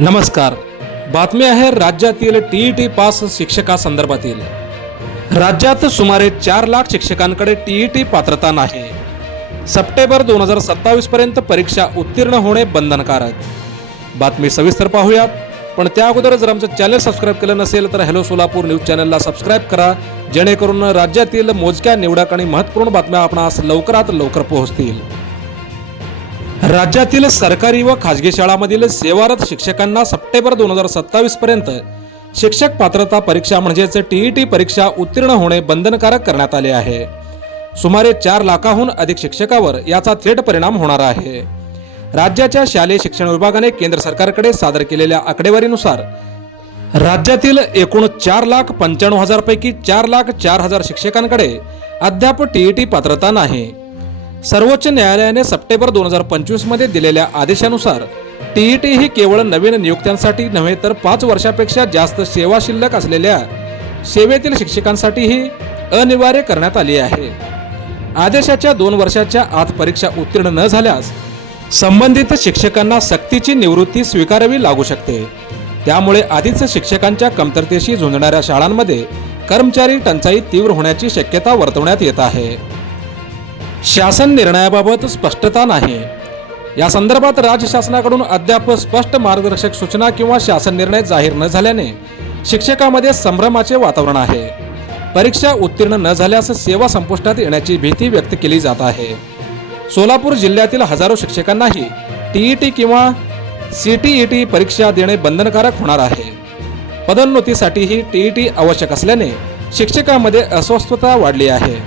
नमस्कार. बातमी आहे राज्यातील टीईटी पास शिक्षकासंदर्भातील. राज्यात सुमारे 4 लाख शिक्षकांकडे टीईटी पात्रता नाही. सप्टेंबर 2027 पर्यंत परीक्षा उत्तीर्ण होणे बंधनकारक. बातमी सविस्तर पाहूयात, पण त्या अगोदर जर आमचं चॅनल सबस्क्राईब केलं नसेल तर हॅलो सोलापूर न्यूज चॅनलला सबस्क्राईब करा, जेणेकरून राज्यातील मोजक्या निवडक आणि महत्त्वपूर्ण बातम्या आपणास लवकरात लवकर पोहोचतील. राज्यातील सरकारी व खाजगी शाळांमधील सेवारत शिक्षकांना सप्टेंबर 2027 पर्यंत शिक्षक पात्रता परीक्षा म्हणजेच टीईटी परीक्षा उत्तीर्ण होणे बंधनकारक करण्यात आले आहे. सुमारे 4 लाखाहून अधिक शिक्षकावर याचा थेट परिणाम होणार आहे. राज्याच्या शालेय शिक्षण विभागाने केंद्र सरकारकडे सादर केलेल्या आकडेवारीनुसार राज्यातील एकूण 4,95,000 पैकी 4,04,000 शिक्षकांकडे अद्याप टीईटी पात्रता नाही. सर्वोच्च न्यायालयाने सप्टेंबर 2025 मध्ये दिलेल्या आदेशानुसार टीईटी ही केवळ नवीन नियुक्त्यांसाठी नव्हे तर 5 वर्षापेक्षा जास्त सेवा शिल्लक असलेल्या सेवेतील शिक्षकांसाठीही अनिवार्य करण्यात आली आहे. आदेशाच्या 2 वर्षाच्या आत परीक्षा उत्तीर्ण न झाल्यास संबंधित शिक्षकांना सक्तीची निवृत्ती स्वीकारावी लागू शकते. त्यामुळे आधीच शिक्षकांच्या कमतरतेशी झुंजणाऱ्या शाळांमध्ये कर्मचारी टंचाई तीव्र होण्याची शक्यता वर्तवण्यात येत आहे. शासन निर्णयाबाबत स्पष्टता नाही. या संदर्भात राज्य शासनाकडून अद्याप स्पष्ट मार्गदर्शक सूचना किंवा शासन निर्णय जाहीर न झाल्याने शिक्षकांमध्ये संभ्रमाचे वातावरण आहे. परीक्षा उत्तीर्ण न झाल्यास सेवा संपुष्टात येण्याची भीती व्यक्त केली जात आहे. सोलापूर जिल्ह्यातील हजारो शिक्षकांनाही टीईटी किंवा सीटीईटी परीक्षा देणे बंधनकारक होणार आहे. पदोन्नतीसाठीही टीईटी आवश्यक असल्याने शिक्षकांमध्ये अस्वस्थता वाढली आहे.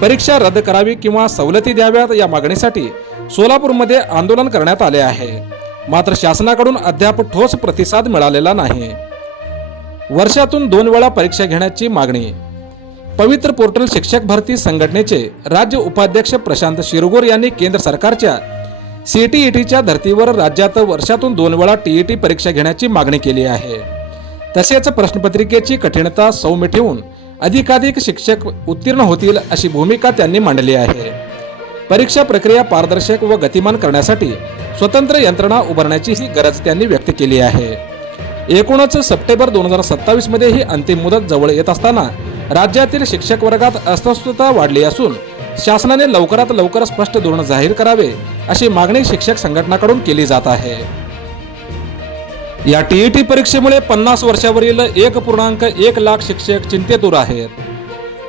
परीक्षा रद्द करावी किंवा सवलती द्याव्यात या मागणीसाठी सोलापूरमध्ये आंदोलन करण्यात आले आहे. मात्र शासनाकडून अद्याप ठोस प्रतिसाद मिळालेला नाही. वर्षातून 2 वेळा परीक्षा घेण्याची मागणी. पवित्र पोर्टल शिक्षक भरती संघटनेचे राज्य उपाध्यक्ष प्रशांत शिरगोर यांनी केंद्र सरकारच्या सीटीईटीच्या धर्तीवर राज्यात वर्षातून 2 वेळा टीईटी परीक्षा घेण्याची मागणी केली आहे. तसेच प्रश्नपत्रिकेची कठीणता सौम्य ठेवून अधिकाधिक शिक्षक उत्तीर्ण होतील अशी भूमिका त्यांनी मांडली आहे. परीक्षा प्रक्रिया पारदर्शक व गतिमान करण्यासाठी स्वतंत्र यंत्रणा उभारण्याची ही गरज त्यांनी व्यक्त केली आहे. एकूणच सप्टेंबर 2027 मध्ये ही अंतिम मुदत जवळ येत असताना राज्यातील शिक्षक वर्गात अस्वस्थता वाढली असून शासनाने लवकरात लवकर स्पष्ट धोरण जाहीर करावे अशी मागणी शिक्षक संघटनाकडून केली जात आहे. या टीईटी परीक्षेमुळे 50 वर्षावरील 1.1 लाख शिक्षक चिंतेतूर आहेत.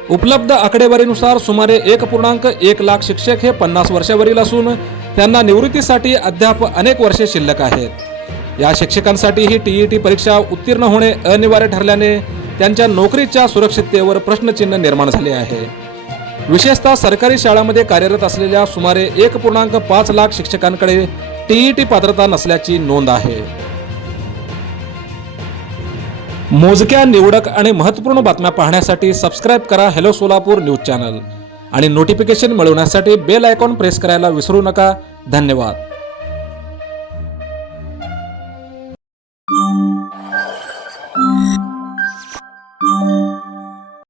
उपलब्ध आकडेवारीनुसार सुमारे 1.1 लाख शिक्षक हे 50 वर्षावरील असून त्यांना निवृत्तीसाठी अद्याप अनेक वर्षे शिल्लक आहेत. या शिक्षकांसाठी ही टीईटी परीक्षा उत्तीर्ण होणे अनिवार्य ठरल्याने त्यांच्या नोकरीच्या सुरक्षिततेवर प्रश्नचिन्ह निर्माण झाले आहे. विशेषतः सरकारी शाळांमध्ये कार्यरत असलेल्या सुमारे 1.5 लाख शिक्षकांकडे टीईटी पात्रता नसल्याची नोंद आहे. मोजक्या निवडक आणि महत्त्वपूर्ण बातम्या पाहण्यासाठी सबस्क्राईब करा हॅलो सोलापूर न्यूज चॅनल आणि नोटिफिकेशन मिळवण्यासाठी बेल आयकॉन प्रेस करायला विसरू नका. धन्यवाद.